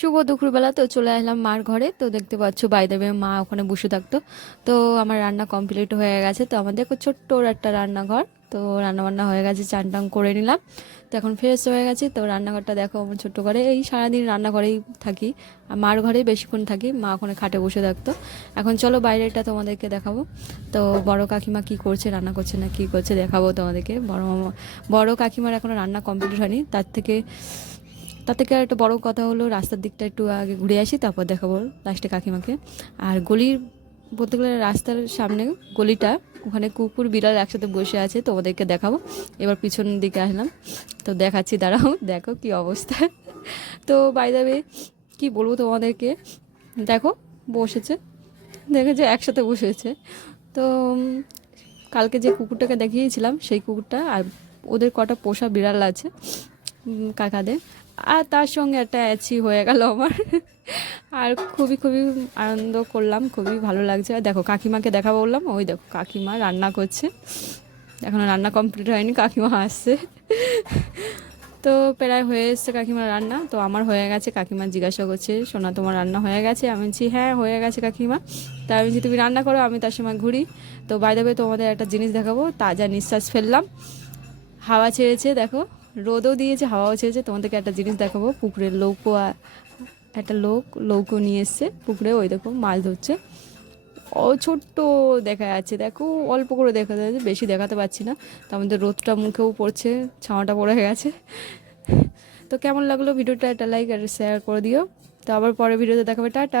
শুভ দুপুরবেলা। তো চলে আসলাম মার ঘরে। তো দেখতে পাচ্ছ বাইদেবে মা ওখানে বসে থাকতো। তো আমার রান্না কমপ্লিট হয়ে গেছে। তো আমাদের ছোট্ট একটা রান্নাঘর। তো রান্না বান্না হয়ে গেছে চান টান করে নিলাম। তো এখন ফ্রেশ হয়ে গেছি। তো রান্নাঘরটা দেখো আমার ছোট্ট ঘরে। এই সারাদিন রান্নাঘরেই থাকি। আর মার ঘরেই বেশিক্ষণ থাকি। মা ওখানে খাটে বসে থাকতো। এখন চলো বাইরেটা তোমাদেরকে দেখাবো। তো বড় কাকিমা কি করছে, রান্না করছে না কি করছে দেখাবো তোমাদেরকে। বড় মামা, বড় কাকিমার এখনও রান্না কমপ্লিট হয়নি। তার থেকে তার থেকে আর একটা বড় কথা হলো, রাস্তার দিকটা একটু আগে ঘুরে আসি, তারপর দেখাবো লাস্টে কাকিমাকে। আর গলির বলতে গেলে রাস্তার সামনে গলিটা, ওখানে কুকুর, বিড়াল একসাথে বসে আছে তোমাদেরকে দেখাবো। এবার পিছন দিকে আসলাম, তো দেখাচ্ছি, দাঁড়াও, দেখো কি অবস্থা। তো বাইদাবে কি বলব তোমাদেরকে? দেখো, বসেছে দেখেছে একসাথে বসেছে। তো কালকে যে কুকুরটাকে দেখিয়েছিলাম, সেই কুকুরটা আর ওদের কটা পোষা বিড়াল আছে কাকাদের। আর তার সঙ্গে একটা অ্যাচি হয়ে গেল আমার। আর খুবই খুবই আনন্দ করলাম, খুবই ভালো লাগছে। আর দেখো, কাকিমাকে দেখা বললাম, ওই দেখো, কাকিমা রান্না করছে। এখনও রান্না কমপ্লিট হয়নি, কাকিমা আসছে। তো প্রায় হয়ে এসছে কাকিমার রান্না, তো আমার হয়ে গেছে, কাকিমা জিজ্ঞাসা করছে, সোনা তোমার রান্না হয়ে গেছে? আমি বলছি হ্যাঁ হয়ে গেছে কাকিমা। তা আমি বলছি, তুমি রান্না করো, আমি তার সময় ঘুরি। তো বাইরে তোমাদের একটা জিনিস দেখাবো, তাজা নিঃশ্বাস ফেললাম। হাওয়া ছেড়েছে, দেখো। রোদও দিয়েছে হাওয়াও ছেড়েছে তোমাদেরকে একটা জিনিস দেখাবো, পুকুরের লৌকো একটা লোক, লৌকো নিয়ে এসছে পুকুরে, ওই দেখো মাছ ধরছে। ও ছোট্ট দেখা যাচ্ছে, দেখো অল্প করে দেখা যাচ্ছে বেশি দেখাতে পারছি না। তার মধ্যে রোদটা মুখেও পড়ছে, ছাওয়াটা পড়ে গেছে। তো কেমন লাগল ভিডিওটা? একটা লাইক আর শেয়ার করে দিও। তো আবার পরে ভিডিওতে দেখাবে। টাটা!